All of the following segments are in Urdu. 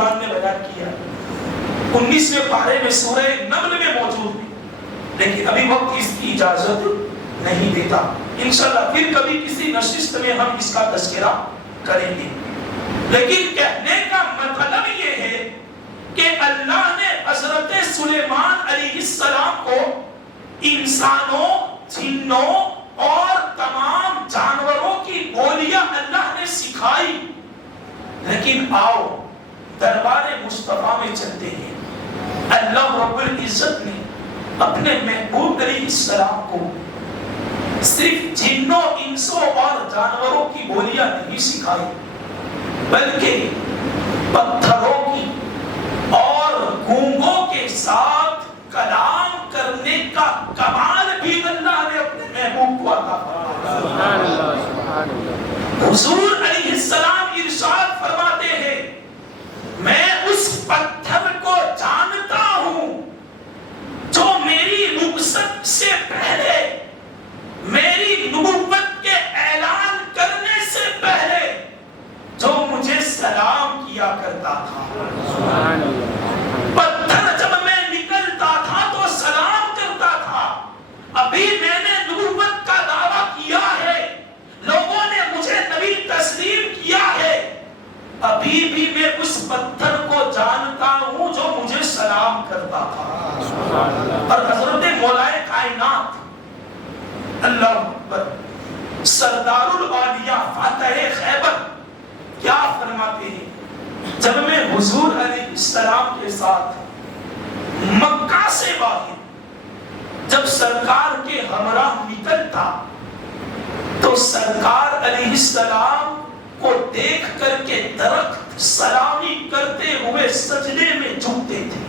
قرآن نے بیان کیا، 19ویں پارے میں سورہ نمل میں موجود ہے، لیکن ابھی وقت اس کی اجازت نہیں دیتا۔ انشاءاللہ پھر کبھی کسی نشست میں ہم اس کا تذکرہ کریں گے۔ لیکن کہنے کا مطلب یہ ہے کہ اللہ نے حضرت سلیمان علیہ السلام کو انسانوں، جنوں اور تمام جانوروں کی بولیاں اللہ نے سکھائی۔ لیکن آؤ دربار مصطفیٰ میں چلتے ہیں۔ اللہ رب العزت نے اپنے محبوب علیہ السلام کو صرف جنوں، انسوں اور جانوروں کی بولیاں نہیں سکھائی، بلکہ پتھروں کی اور گونگوں کے ساتھ کلام کرنے کا کمال بھی اللہ نے اپنے محبوب کو عطا فرمایا۔ حضور علیہ السلام ارشاد فرماتے ہیں، میں اس پتھر کو جانتا ہوں جو میری نبوت سے پہلے، میری نبوت کے اعلان کرنے سے پہلے جو مجھے سلام کیا کرتا تھا۔ پتھر جب میں نکلتا تھا تو سلام کرتا تھا۔ ابھی میں نے نبوت کا دعویٰ کیا ہے، لوگوں نے مجھے نبی تسلیم کیا ہے، ابھی بھی میں اس پتھر کو جانتا ہوں جو مجھے سلام کرتا تھا۔ اور حضرت مولا کائنات اللہ اکبر سردار الاولیاء فاتح خیبر کیا فرماتے ہیں، جب میں حضور علیہ السلام کے ساتھ مکہ سے باہر جب سرکار کے ہمراہ نکلتا تو سرکار علیہ السلام کو دیکھ کر کے درخت سلامی کرتے ہوئے سجدے میں جھکتے تھے،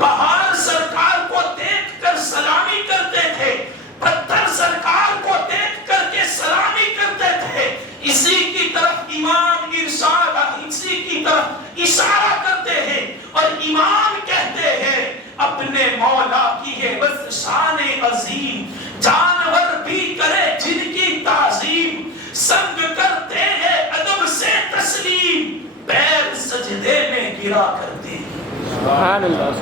پہاڑ سرکار کو دیکھ کر سلامی کرتے تھے، پتھر سرکار کو دیکھ کر کے سلامی کرتے تھے۔ اسی کی طرف امام ارشاد اسی کی طرف اشارہ کرتے ہیں اور امام کہتے ہیں اپنے مولا کی ہے بس شان عظیم، جانور بھی کرے جن کی تعظیم، سنگ کرتے ہیں ادب سے تسلیم، پیر سجدے میں گرا کرتے ہیں،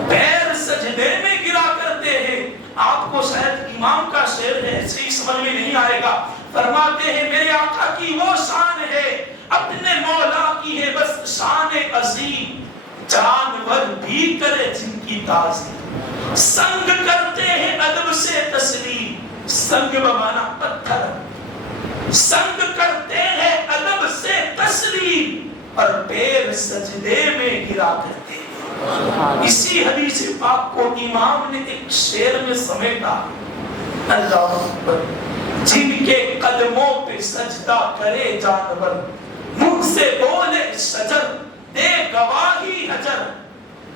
پیر سجدے میں گرا کرتے ہیں۔ آپ کو شاید امام کا شعر ہے صحیح سمجھ میں نہیں آئے گا، فرماتے ہیں میرے آقا کی وہ شان ہے، اپنے مولا کی ہے بس شان عظیم، جانور بھی کرے جن کی تعظیم، سنگ کرتے ہیں ادب سے تسلیم، سنگ بمانا پتھر، سنگ کرتے ہیں ادب سے تسلیم اور پیر سجدے میں گرا کرتے ہیں۔ اسی حدیث پاک کو امام نے ایک شعر میں سمیٹا، اللہ اکبر، جن کے قدموں پہ سجدہ کرے جانور، منہ سے بولے شجر دے گواہی حجر،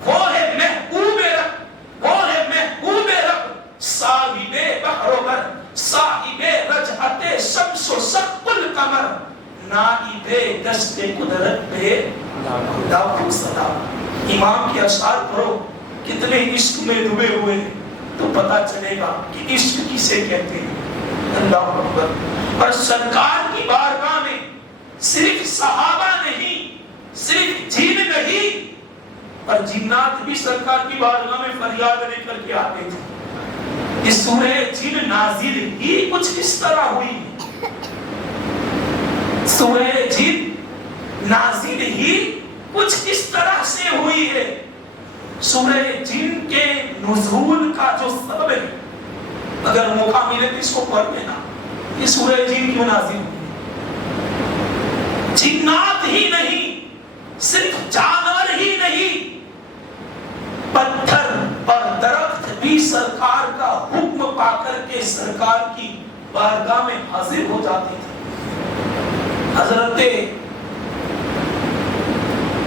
وہ ہے محبوب رب، وہ ہے محبوب رب، صاحب بحر و بر، صاحب رجعت شمس و شق القمر، نائب دشت قدرت پہ لاکھوں سلام۔ امام کے اشعار پڑھو، کتنے عشق میں ڈوبے ہوئے ہیں تو پتا چلے گا کہ عشق کسے کہتے ہیں۔ اللہ اکبر۔ اور سرکار کی بارگاہ میں صرف صحابہ نہیں، صرف جن نہیں، اور جنات بھی سرکار کی بارگاہ میں فریاد لے کر کے آتے تھے۔ یہ سورہ جن نازل ہی کچھ اس طرح ہوئی، سورہ جن نازل ہی کچھ اس طرح سے ہوئی ہے۔ سورہ جن کے نزول کا جو سبب ہے، اگر موقع ملے تو اس کو پڑھ لینا، یہ سورہ جن کیوں نازل ہوئی۔ جنات ہی نہیں، صرف جانور ہی نہیں، پتھر اور درخت بھی سرکار کا حکم پا کر کے سرکار کی بارگاہ میں حاضر ہو جاتے تھے۔ حضرت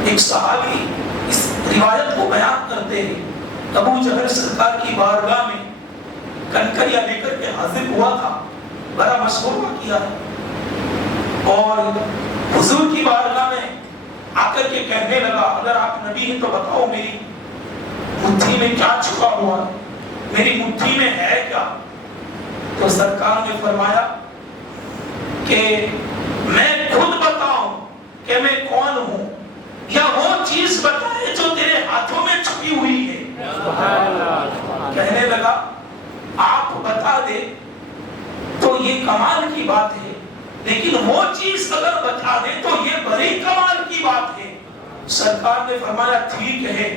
ایک صحابی اس روایت کو بیان کرتے ہیں، ابو جہل سرکار کی بارگاہ میں کنکریاں لے کر کے حاضر ہوا تھا، بڑا مشہور واقعہ ہے، اور حضور کی بارگاہ میں آ کر کے کہنے لگا اگر آپ نبی ہیں تو بتاؤ میری مٹھی میں کیا چھپا ہوا ہے، میری مٹھی میں ہے کیا؟ تو سرکار نے فرمایا کہ میں خود بتاؤں کہ میں کون ہوں، یا وہ چیز بتائے جو تیرے ہاتھوں میں چھپی ہوئی ہے. کہنے لگا آپ بتا دے تو یہ کمال کی بات ہے، لیکن وہ چیز اگر بتا دے تو یہ بڑی کمال کی بات ہے. سرکار نے فرمایا ٹھیک ہے،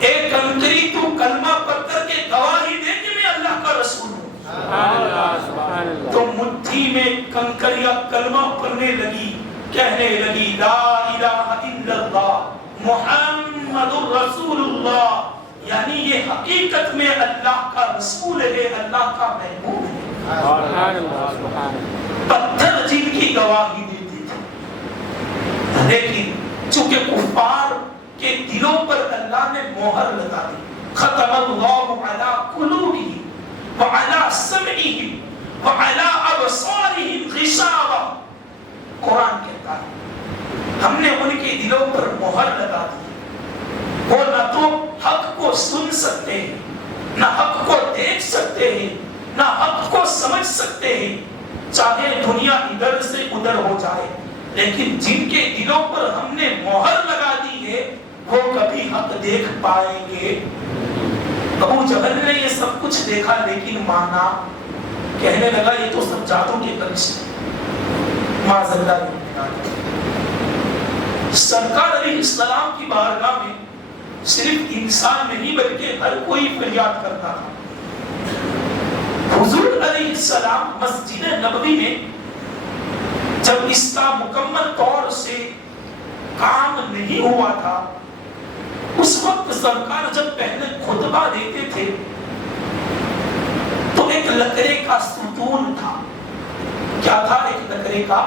ایک کنکری تو کلمہ پڑھ کر کے گواہی دے کہ میں اللہ کا رسول ہوں. تو مٹھی میں کنکریاں کلمہ پڑھنے لگی، کہنے لگی لا الہ الا اللہ محمد الرسول اللہ، یعنی یہ حقیقت میں اللہ کا رسول ہے، اللہ کا محبوب ہے. پتھر جن کی گواہی دیتے تھے، لیکن چونکہ کفار کے دلوں پر اللہ نے مہر لگا دی. ختم اللہ علی قلوبہم وعلی سمعہم وعلی ابصارہم غشاوہ. قرآن کہتا ہے ہم نے ان کے دلوں پر مہر لگا دی، وہ نہ تو حق کو سن سکتے ہیں، نہ حق کو دیکھ سکتے ہیں، نہ حق کو سمجھ سکتے ہیں، چاہے دنیا ادھر سے ادھر ہو جائے. لیکن جن کے دلوں پر ہم نے مہر لگا دی ہے وہ کبھی حق دیکھ پائیں گے. ابو جہل نے یہ سب کچھ دیکھا لیکن مانا. کہنے لگا یہ تو سب جادو کے کرش ہے. معاذ اللہ. سرکار علیہ السلام کی بارگاہ میں صرف انسان نہیں بلکہ ہر کوئی فریاد کرتا تھا. حضور علیہ السلام مسجد نبوی میں جب اس کا مکمل طور سے کام نہیں ہوا تھا، اس وقت سرکار جب پہلے خطبہ دیتے تھے تو ایک لکڑے کا ستون تھا. کیا تھا؟ ایک لکڑے کا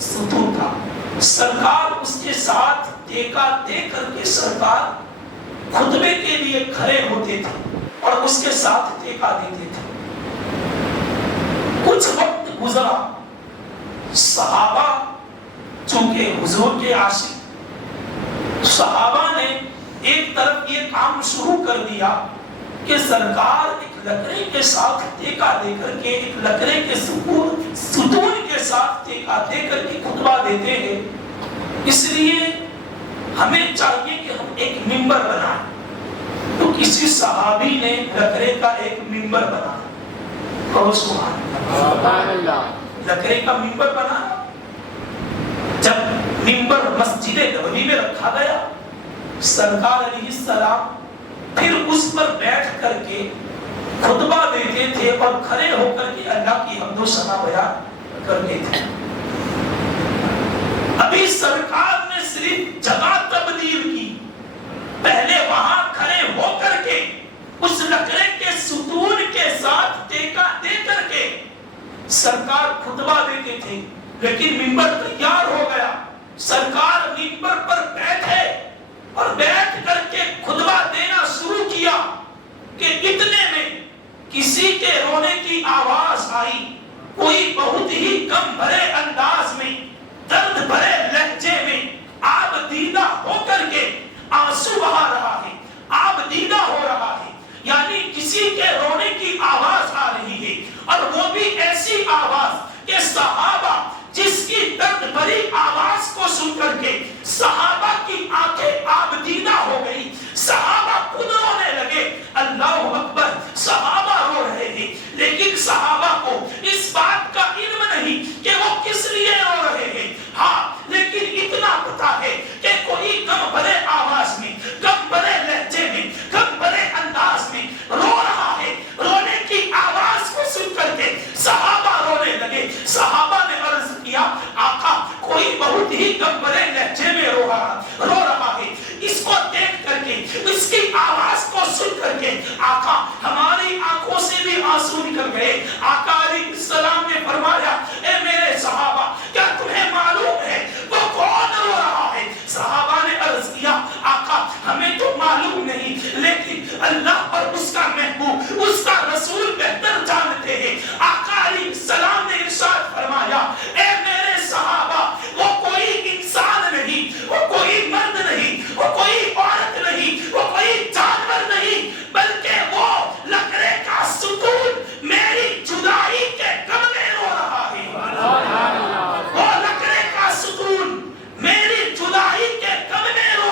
ستون تھا. سرکار اس کے ساتھ ٹیکا دے کر کے سرکار خطبے کے لیے کھڑے ہوتے تھے اور اس کے ساتھ ٹیکا دیتے تھے. کچھ وقت گزرا، صحابہ چونکہ حضور کے عاشق، صحابہ نے ایک طرف یہ کام شروع کر دیا کہ سرکار ایک لکڑے کے ساتھ ٹیکا دے کر کے، ایک لکڑے کے ستون کے ساتھ ٹیکا دے کر کے خطبہ دیتے ہیں، اس لیے ہمیں چاہیے کہ ہم ایک منبر بنائیں. تو کسی صحابی نے لکڑے کا ایک منبر بنایا. سبحان اللہ. لکڑے کا منبر بنایا. جب منبر مسجد نبوی میں رکھا گیا، سرکار علیہ السلام پھر اس پر بیٹھ کر کے خطبہ دیتے تھے اور کھڑے ہو کر کے اللہ کی حمد و ثنا بیان کرتے تھے. ابھی سرکار نے صرف جگہ تبدیل کی. پہلے وہاں کھڑے ہو کر کے اس لکڑے کے ستون کے ساتھ ٹیکا دے کر کے سرکار خطبہ دیتے تھے، لیکن منبر تیار ہو گیا. سرکار منبر پر بیٹھے اور بیٹھ کر کے خطبہ دینا شروع کیا کہ اتنے میں کسی کے رونے کی آواز آئی. کوئی بہت ہی کم بھرے انداز میں، درد بھرے لہجے میں آپ دیدہ ہو کر کے آنسو بہا رہا ہے، آپ دیدہ ہو رہا ہے. یعنی کسی کے رونے کی آواز آ رہی ہے، اور وہ بھی ایسی آواز کہ صحابہ جس کی درد بھری آواز کو سن کر کے صحابہ کی آنکھیں آبدیدہ ہو گئی. صحابہ خود رونے لگے. اللہ اکبر. صحابہ رو رہے ہیں لیکن صحابہ کو اس بات کا علم نہیں کہ وہ کس لیے رو رہے ہیں. ہاں، لیکن اتنا پتا ہے کہ کوئی کم بھرے آواز میں، کم بھرے لہجے میں، کم بھرے انداز میں رو رہا ہے. رونے کی آواز کو سن کر کے صحابہ رونے لگے. صحابہ نے عرض کیا آقا کوئی بہت ہی کم بھرے لہجے میں رو رہا ہے. اس کو دیکھ کر کے، اس کی آواز کو سن کر کے آقا ہماری آنکھوں سے بھی آنسو نکل گئے. آقا علیہ السلام نے فرمایا اے میرے صحابہ، کیا تمہیں معلوم ہے وہ کون رو رہا ہے؟ صحابہ نے عرض کیا آقا ہمیں تو معلوم نہیں، لیکن اللہ اور اس کا محبوب، اس کا رسول بہتر جانتے ہیں. آقا علیہ السلام نے ارشاد فرمایا اے میرے صحابہ، وہ کوئی انسان نہیں، وہ کوئی مرد نہیں، وہ کوئی عورت نہیں، وہ کوئی جانور نہیں، بلکہ وہ لکڑے کا ستون میری جدائی کے غم میں رو رہا ہے. وہ لکڑے کا ستون میری جدائی کے غم میں رو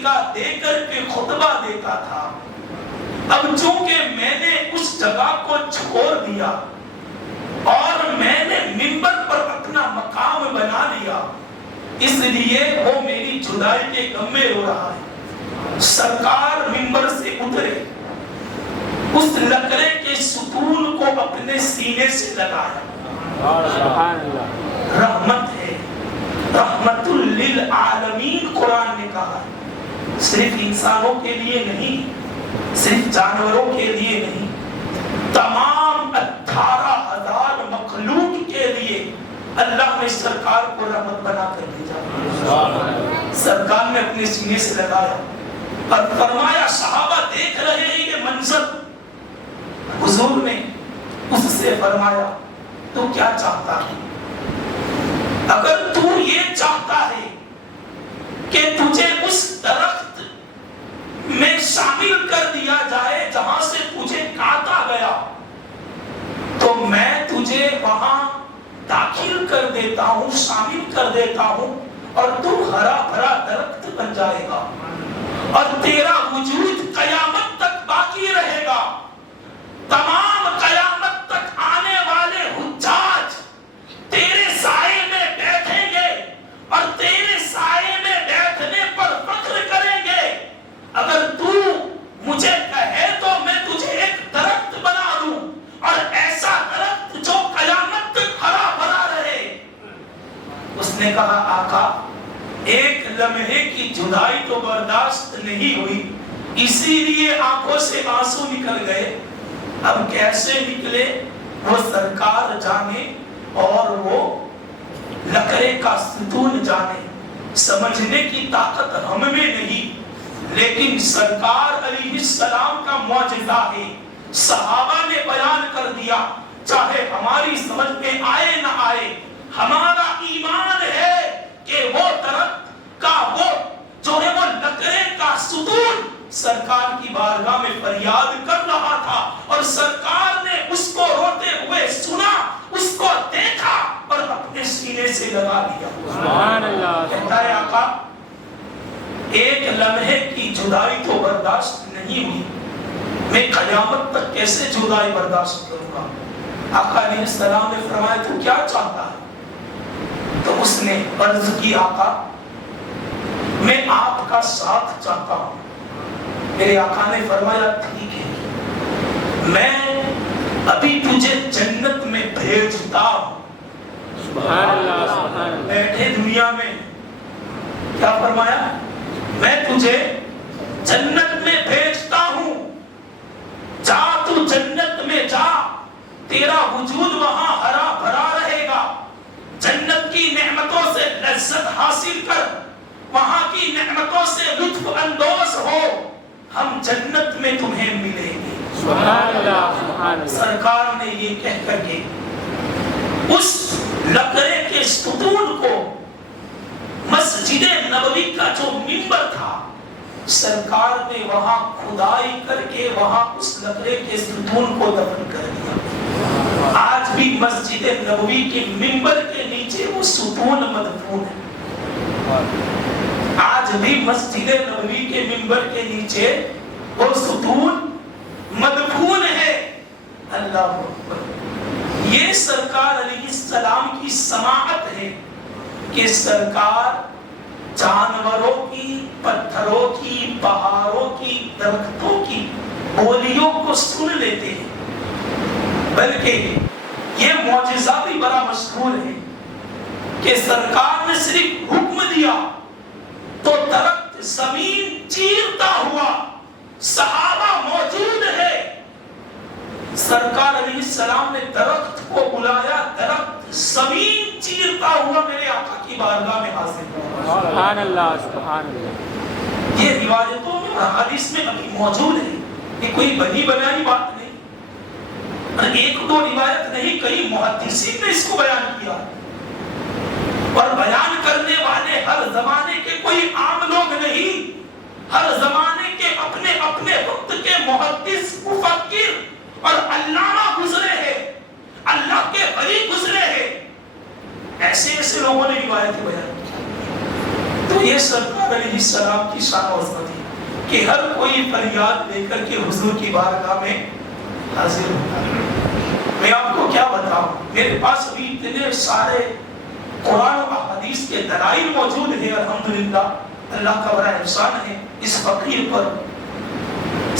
طریقہ دے کر کے خطبہ دیتا تھا، اب چونکہ میں نے اس جگہ کو چھوڑ دیا اور میں نے منبر پر اپنا مقام بنا لیا، اس لیے وہ میری جدائی کے غم میں رو رہا ہے۔ سرکار منبر سے اترے، اس لکڑے کے ستون کو اپنے سینے سے لگایا۔ رحمت ہے، رحمت للعالمین قرآن نے کہا، صرف انسانوں کے لیے نہیں، صرف جانوروں کے لیے نہیں، تمام 18,000 مخلوق کے لیے اللہ نے سرکار کو رحمت بنا کر بھیجا۔ سرکار نے اپنے سینے سے لگایا اور فرمایا، صحابہ دیکھ رہے ہیں یہ منظر۔ حضور نے اس سے فرمایا، تو کیا چاہتا ہے؟ اگر تو یہ چاہتا ہے کہ تجھے اس درخت میں شامل کر دیا جائے جہاں سے تجھے کاٹا گیا، تو میں تجھے وہاں داخل کر دیتا ہوں، شامل کر دیتا ہوں، اور تو ہرا بھرا درخت بن جائے گا اور تیرا وجود قیامت تک باقی رہے گا۔ تمام قیامت تک آنے والے حجاج تیرے سائے میں بیٹھیں گے اور تیرے سائے میں بیٹھنے پر فخر کریں گے۔ اگر تو مجھے کہے تو میں تجھے ایک درخت بنا دوں، اور ایسا درخت جو قیامت تک ہرا بھرا رہے۔ اس نے کہا، آقا ایک لمحے کی جدائی تو برداشت نہیں ہوئی، اسی لیے آنکھوں سے آنسو نکل گئے۔ اب کیسے نکلے وہ سرکار جانے اور وہ لکڑے کا ستون جانے، سمجھنے کی طاقت ہم میں نہیں، لیکن سرکار علیہ السلام کا معجزہ ہے۔ صحابہ نے بیان کر دیا، چاہے ہماری سمجھ میں آئے نہ آئے، ہمارا ایمان ہے کہ وہ درخت کا وہ جو ہے وہ لکڑے کا ستون سرکار کی بارگاہ میں فریاد کر رہا تھا، اور سرکار نے اس کو روتے ہوئے سنا، اس کو دیکھا اور اپنے سینے سے لگا دیا۔ سبحان اللہ۔ کہتا ہے، آقا ایک لمحے کی جدائی تو برداشت نہیں ہوئی، میں قیامت تک کیسے جدائی برداشت کروں گا؟ آقا علیہ السلام نے فرمایا، تو کیا چاہتا ہے؟ تو اس نے عرض کی، آقا میں آپ کا ساتھ چاہتا ہوں۔ میرے آقا نے فرمایا، ٹھیک ہے، میں ابھی تجھے جنت میں بھیجتا ہوں۔ سبحان اللہ، سبحان اللہ۔ بیٹھے دنیا میں کیا فرمایا؟ میں تجھے جنت میں بھیجتا ہوں، جا تو جنت میں جا، تیرا وجود وہاں ہرا بھرا رہے گا، جنت کی نعمتوں سے لذت حاصل کر، وہاں کی نعمتوں سے لطف اندوز ہو، ہم جنت میں تمہیں ملیں گے۔ سبحان اللہ، سبحان اللہ۔ سرکار نے یہ کہہ کر کے اس لکڑے کے ستون کو، مسجد نبوی کا جو منبر تھا، سرکار نے وہاں کھدائی کر کے وہاں اس لکڑے کے ستون کو دفن کر دیا۔ آج بھی مسجد نبوی کے منبر کے نیچے وہ ستون مدفون ہے۔ آج بھی مسجد نبوی کے منبر کے نیچے وہ ستون مدفون ہے۔ اللہ اکبر۔ یہ سرکار علیہ السلام کی سماعت ہے کہ سرکار جانوروں کی، پتھروں کی، پہاڑوں کی، درختوں کی بولیوں کو سن لیتے ہیں، بلکہ یہ معجزہ بھی بڑا مشہور ہے کہ سرکار نے صرف حکم دیا تو درخت زمین چیرتا ہوا، صحابہ موجود ہے، سرکار علیہ السلام نے درخت کو بلایا، درخت زمین چیرتا ہوا میرے آقا کی بارگاہ میں حاضر ہوا۔ سبحان اللہ، سبحان اللہ۔ یہ روایتوں میں اور حدیث میں ابھی موجود ہے، یہ کوئی بنی بنائی بات نہیں، اور ایک دو روایت نہیں، کئی محدثین نے اس کو بیان کیا، اور بیان کرنے والے ہر زمانے کے کوئی عام لوگ نہیں، ہر زمانے کے اپنے اپنے وقت کے محدث، مفکر اور علامہ گزرے ہیں، اللہ کے ولی گزرے ہیں، ایسے ایسے لوگوں نے روایت بیان کی۔ تو تو یہ سرکار علیہ السلام کی شان و عظمت ہے کہ ہر کوئی فریاد لے کر کے حضور کی بارگاہ میں حاضر ہوتا ہے۔ میں آپ کو کیا بتاؤں، میرے پاس ابھی اتنے سارے قرآن و حدیث کے دلائل موجود ہیں، الحمدللہ اللہ کا بڑا احسان ہے اس فقیر پر۔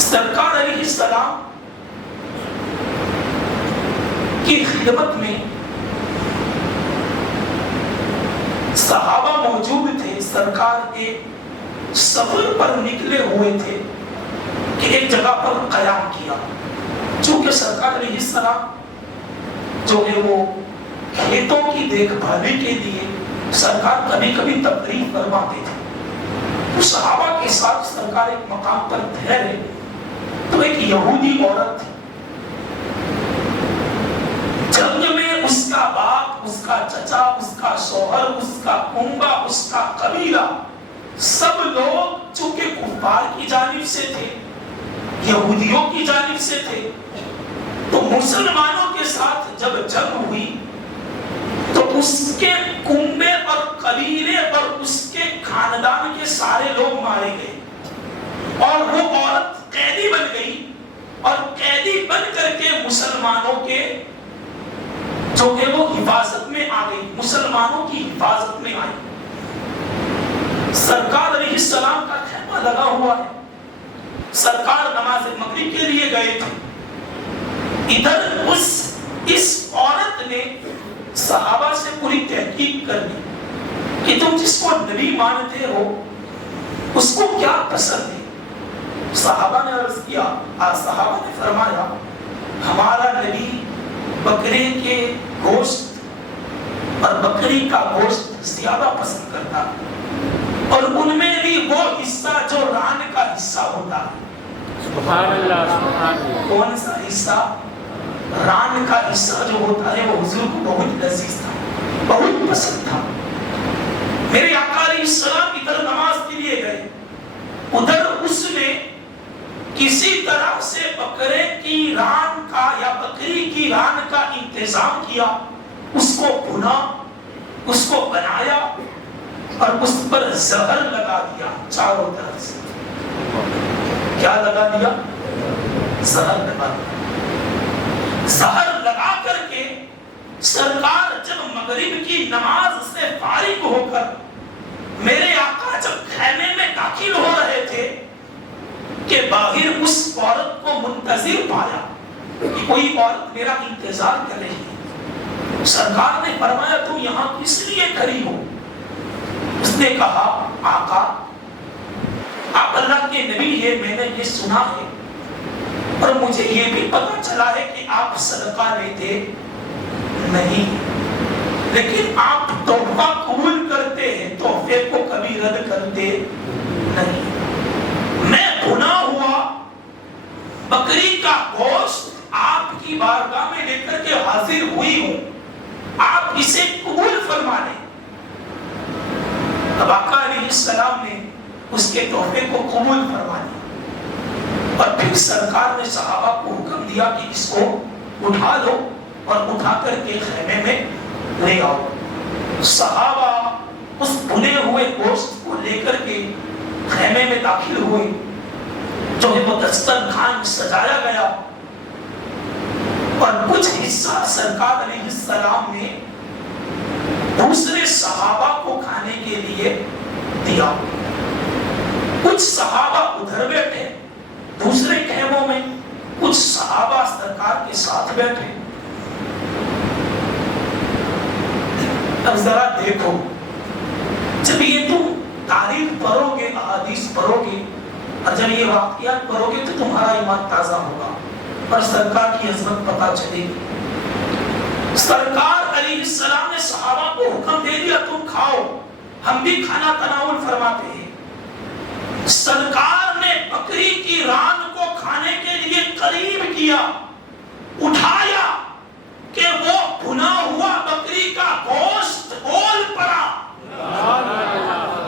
سرکار علیہ السلام کی خدمت میں صحابہ موجود تھے، سرکار کے سفر پر نکلے ہوئے تھے کہ ایک جگہ پر قیام کیا۔ چونکہ سرکار علیہ السلام جو ہے وہ کھیتوں کی دیکھ بھالی کے لیے سرکار کبھی کبھی تقریب فرماتے تھے، تو صحابہ کے ساتھ سرکار ایک مقام پر ٹھہرے تو ایک یہودی عورت تھی، جنگ میں اس کا باپ، اس کا چچا، اس کا شوہر، اس کا کنبہ، اس کا قبیلہ، سب لوگ چونکہ کفار کی جانب سے تھے، یہودیوں کی جانب سے تھے، تو مسلمانوں کے ساتھ جب جنگ ہوئی تو اس کے کنبے اور قبیلے اور اس کے خاندان کے سارے لوگ مارے گئے، اور وہ عورت قیدی بن گئی، اور قیدی بن کر کے مسلمانوں کے جو کہ وہ حفاظت میں آ گئی، مسلمانوں کی حفاظت میں آئی۔ سرکار علیہ السلام کا خیمہ لگا ہوا ہے، سرکار نماز مغرب کے لیے گئے تھے، ادھر اس عورت نے صحابہ سے پوری تحقیق کر لی کہ تم جس کو نبی مانتے ہو اس کو کیا پسند ہے۔ صحابہ نے عرض کیا، صحابہ نے فرمایا ہمارا نبی بکرے کے گوشت اور بکری کا گوشت زیادہ پسند کرتا، اور ان میں بھی وہ حصہ جو ران کا حصہ ہوتا ہے۔ سبحان اللہ، سبحان اللہ۔ کون سا حصہ؟ ران کا حصہ جو ہوتا ہے وہ حضور کو بہت لذیذ تھا، بہت پسند تھا۔ میرے آقا علیہ السلام ادھر نماز کے لیے گئے، ادھر اس نے کسی طرح سے بکرے کی ران کا یا بکری کی ران کا انتظام کیا، اس کو بھنا، اس کو بنایا اور اس پر زہر لگا دیا چاروں طرف سے۔ کیا لگا دیا؟ زہر لگا دیا۔ زہر لگا کر کے سرکار جب مغرب کی نماز سے فارغ ہو کر میرے آقا جب خیمے میں داخل ہو رہے تھے کہ باہر اس عورت کو منتظر پایا کہ کوئی عورت میرا انتظار کر رہی ہے۔ سرکار نے فرمایا تم یہاں کس لیے کھڑی ہو؟ اس نے کہا آقا آپ اللہ کے نبی ہیں، میں نے یہ سنا ہے اور مجھے یہ بھی پتا چلا ہے کہ آپ صدقہ لیتے نہیں، لیکن آپ تحفہ قبول کرتے ہیں، تحفے کو کبھی رد کرتے نہیں۔ میں بھنا ہوا بکری کا گوشت آپ کی بارگاہ میں لے کر کے حاضر ہوئی ہوں، آپ اسے قبول فرما لیں۔ اب آقا علیہ السلام نے اس کے تحفے کو قبول فرما لیا، اور پھر سرکار نے صحابہ کو حکم دیا کہ اس کو اٹھا لو اور اٹھا کر کے خیمے میں لے آؤ۔ صحابہ اس بھنے ہوئے گوشت کو لے کر کے خیمے میں داخل ہوئے، جو ہے وہ دسترخوان سجایا گیا، اور کچھ حصہ سرکار علیہ السلام نے دوسرے صحابہ کو کھانے کے لیے دیا۔ کچھ صحابہ ادھر بیٹھے دوسرے خیموں میں، کچھ صحابہ سرکار کے ساتھ بیٹھے۔ اب ذرا دیکھو، جب یہ تم تاریخ پڑھو گے، احادیث پڑھو گے، اور جب یہ واقعات پڑھو گے تو تمہارا ایمان تازہ ہوگا اور سرکار کی عظمت پتہ چلے گی۔ سرکار علیہ السلام نے صحابہ کو حکم دے دیا تم کھاؤ، ہم بھی کھانا تناول فرماتے ہیں۔ سرکار نے بکری کی ران کو کھانے کے لیے قریب کیا، اٹھایا کہ وہ بھنا ہوا بکری کا گوشت بول پڑا،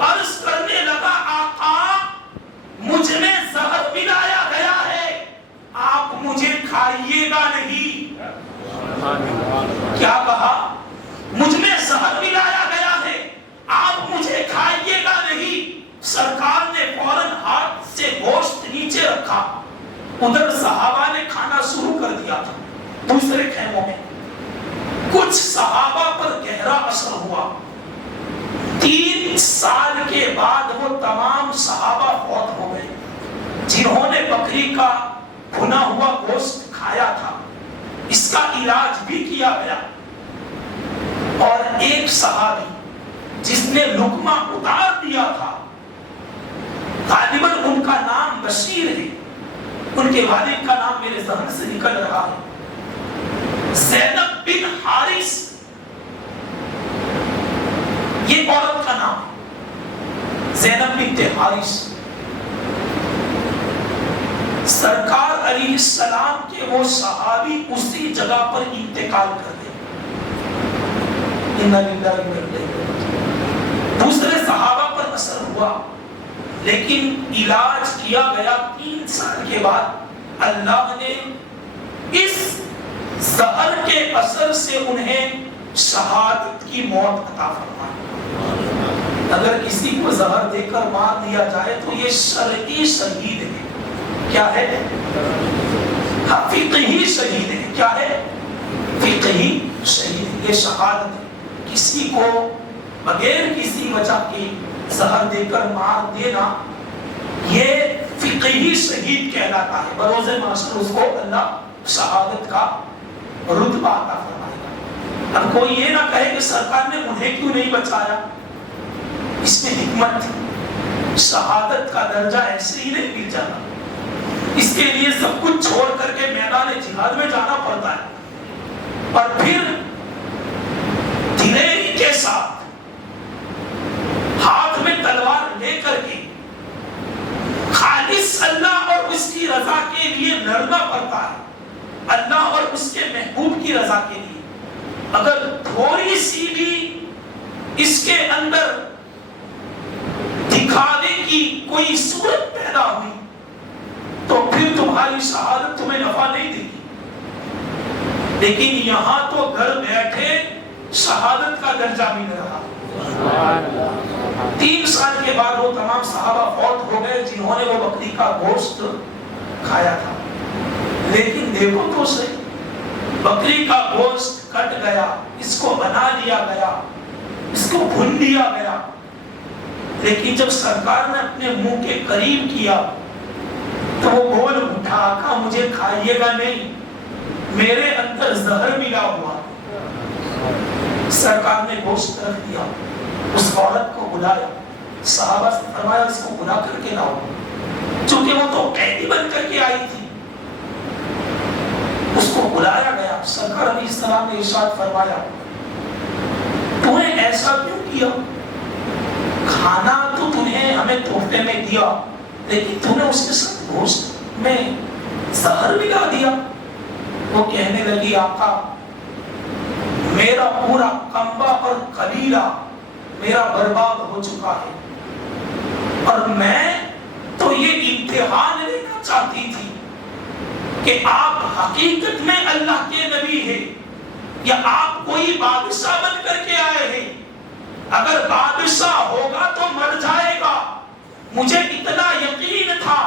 عرض کرنے لگا آقا مجھ میں زہر ملایا گیا ہے، آپ مجھے کھائیے گا نہیں۔ کیا کہا؟ مجھ میں زہر ملایا گیا ہے، آپ مجھے کھائیے گا نہیں۔ ادھر صحابہ نے کھانا شروع کر دیا تھا دوسرے خیموں میں. کچھ صحابہ پر گہرا اثر ہوا. 3 سال کے بعد وہ تمام صحابہ فوت ہو گئے جنہوں نے بکری کا بھنا ہوا گوشت کھایا تھا. اس کا علاج بھی کیا گیا. اور ایک صحابی جس نے لقمہ اتار دیا تھا، غالباً ان کا نام بشیر ہے، ان کے والد کا نام میرے ذہن سے نکل رہا ہے، زینب بن حارث، یہ عورت کا نام ہے زینب بن حارث. سرکار علیہ السلام کے وہ صحابی اسی جگہ پر انتقال کر گئے. دوسرے صحابہ پر اثر ہوا لیکن علاج کیا گیا. 3 سال کے بعد اللہ نے اس زہر کے اثر سے انہیں شہادت کی موت عطا فرمائی. اگر کسی کو زہر دے کر مار دیا جائے تو یہ شرعی شہید ہے. کیا ہے؟ فقہی شہید ہے. کیا ہے؟ فقہی شہید. یہ شہادت ہے. کسی کو بغیر کسی وجہ کے زہر دے کر مار دینا یہ فقہی شہید کہلاتا ہے. بروز محشر اس کو اللہ شہادت کا رتبہ عطا فرمائے گا. اب کوئی یہ نہ کہے کہ سرکار نے انہیں کیوں نہیں بچایا. اس میں حکمت تھی. شہادت کا درجہ ایسے ہی نہیں مل جاتا. اس کے لیے سب کچھ چھوڑ کر کے میدان جہاد میں جانا پڑتا ہے اور پھر دلیری کے ساتھ ہاتھ میں تلوار لے کر کے خالص اللہ اور اس کی رضا کے لیے لڑنا پڑتا ہے. اللہ اور اس کے محبوب کی رضا کے لیے. اگر تھوڑی سی بھی اس کے اندر دکھانے کی کوئی صورت پیدا ہوئی تو پھر تمہاری شہادت تمہیں نفع نہیں دے گی. لیکن یہاں تو گھر بیٹھے شہادت کا درجہ مل رہا. 3 سال کے بعد وہ تمام صحابہ فوت ہو گئے جنہوں نے وہ بکری کا گوشت کھایا تھا. لیکن دیکھو تو صحیح، بکری کا گوشت کٹ گیا، اس کو بنا لیا گیا، اس کو بھون دیا گیا. لیکن جب سرکار نے اپنے منہ کے قریب کیا تو وہ بول اٹھا، آقا مجھے کھائیے گا نہیں، میرے اندر زہر ملا ہوا. سرکار نے گوشت رکھ دیا. اس عورت کو بلایا. صحابہ سے فرمایا اس کو بلا کر کے لاؤ، چونکہ وہ تو قیدی بن کر کے آئی تھی. اس کو بلایا گیا. سرکار علیہ السلام نے ارشاد فرمایا تو نے ایسا کیوں کیا؟ کھانا تو تمہیں ہمیں تحفے میں دیا لیکن تم نے اس کے ساتھ گوشت میں زہر ملا دیا. وہ کہنے لگی آقا میرا پورا قنبہ اور قبیلہ میرا برباد ہو چکا ہے اور میں تو یہ امتحان لینا چاہتی تھی کہ آپ حقیقت میں اللہ کے نبی ہیں یا آپ کوئی بادشاہ بن کر کے آئے ہیں. اگر بادشاہ ہوگا تو مر جائے گا، مجھے اتنا یقین تھا،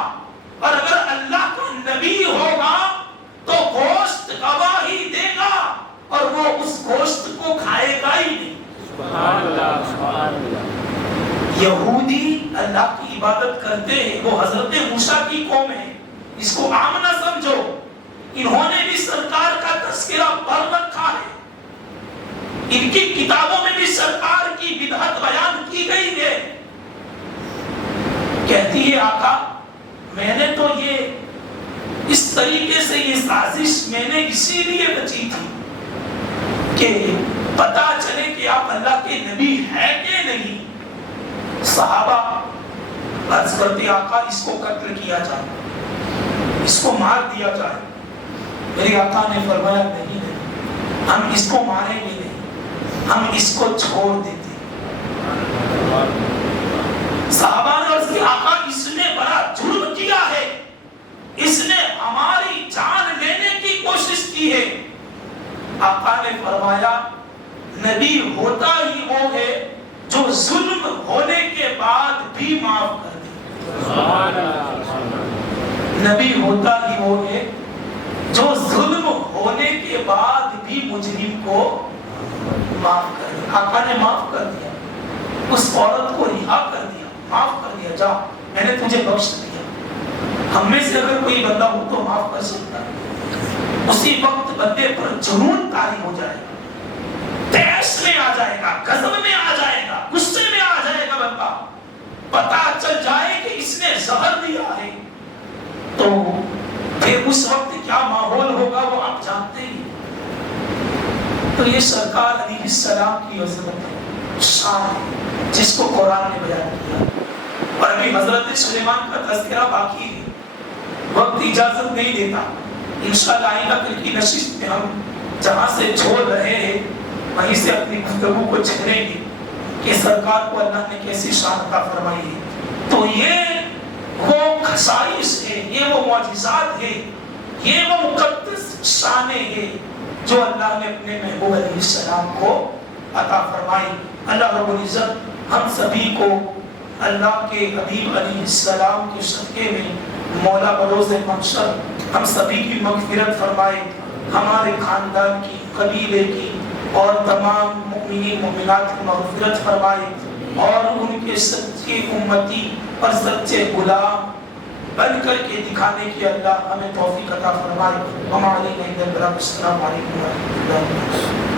اور اگر اللہ کا نبی ہوگا تو گوشت گواہی دے گا اور وہ اس گوشت کو کھائے گا ہی نہیں. سبحان اللہ سبحان اللہ. یہودی اللہ کی عبادت کرتے ہیں، وہ حضرت موسیٰ کی قوم ہے، اس کو عام نہ سمجھو. انہوں نے بھی سرکار کا تذکرہ پڑھ رکھا ہے، ان کی کتابوں میں بھی سرکار کی بدعت بیان کی گئی ہے. کہتی ہے آقا میں نے تو یہ اس طریقے سے یہ سازش میں نے اسی لیے رچی تھی کہ پتا چلے کہ آپ اللہ کے نبی ہیں کہ نہیں. صحابہ عرض کرتے آقا اس کو قتل کیا جائے، اس کو مار دیا جائے. میرے آقا نے فرمایا نہیں نہیں، ہم اس کو ماریں گے نہیں، ہم اس کو چھوڑ دیتے. صحابہ نے عرض کیا آقا اس نے بڑا جرم کیا ہے، اس نے ہماری جان لینے کی کوشش کی ہے. آقا نے فرمایا نبی ہوتا ہی وہ ہے جو ظلم ہونے کے بعد بھی معاف کر دے. نبی ہوتا ہی وہ ہے جو ظلم ہونے کے بعد بھی مجرم کو معاف کر دیا. آقا نے معاف کر دیا, اس عورت کو رہا کر دیا, معاف کر دیا, جا میں نے تجھے بخش دیا. ہم میں سے اگر کوئی بندہ ہو تو معاف کر سکتا ہے. اسی وقت بندے پر جنون طاری ہو جائے گا, تیش میں آ جائے گا, غضب میں آ جائے گا, غصے میں آ جائے گا. بندہ پتا چل جائے کہ اس نے زہر دیا ہے تو پھر اس وقت کیا ماحول ہوگا وہ آپ جانتے ہی. تو یہ سرکار علیہ السلام کی عظمت ہے, شان ہے, جس کو قرآن نے بیان کیا. اور ابھی حضرت سلیمان کا تذکرہ باقی ہے, وقت اجازت نہیں دیتا. انشاءاللہ آئندہ کل کی نشست میں ہم جہاں سے چھوڑ رہے ہیں وہیں سے اپنی گفتگو کو چھیڑیں گے کہ سرکار کو اللہ نے کیسی شان عطا فرمائی ہے. تو یہ وہ خصائص ہے, یہ وہ معجزات ہے, یہ وہ مقدس شانیں ہیں جو اللہ نے اپنے محبوب علیہ السلام کو عطا فرمائی. اللہ رب العزت ہم سبھی کو اللہ کے حبیب علیہ السلام کے صدقے میں مولا بروز محشر ہم سبھی کی مغفرت فرمائے, ہمارے خاندان کی, قبیلے کی اور تمام مؤمنین مومنات کی مغفرت فرمائے, اور ان کے سچے امتی اور سچے غلام بن کر کے دکھانے کی اللہ ہمیں توفیق عطا فرمائے. ہمارے السلام علیکم ورحمۃ اللہ وبرکاتہ.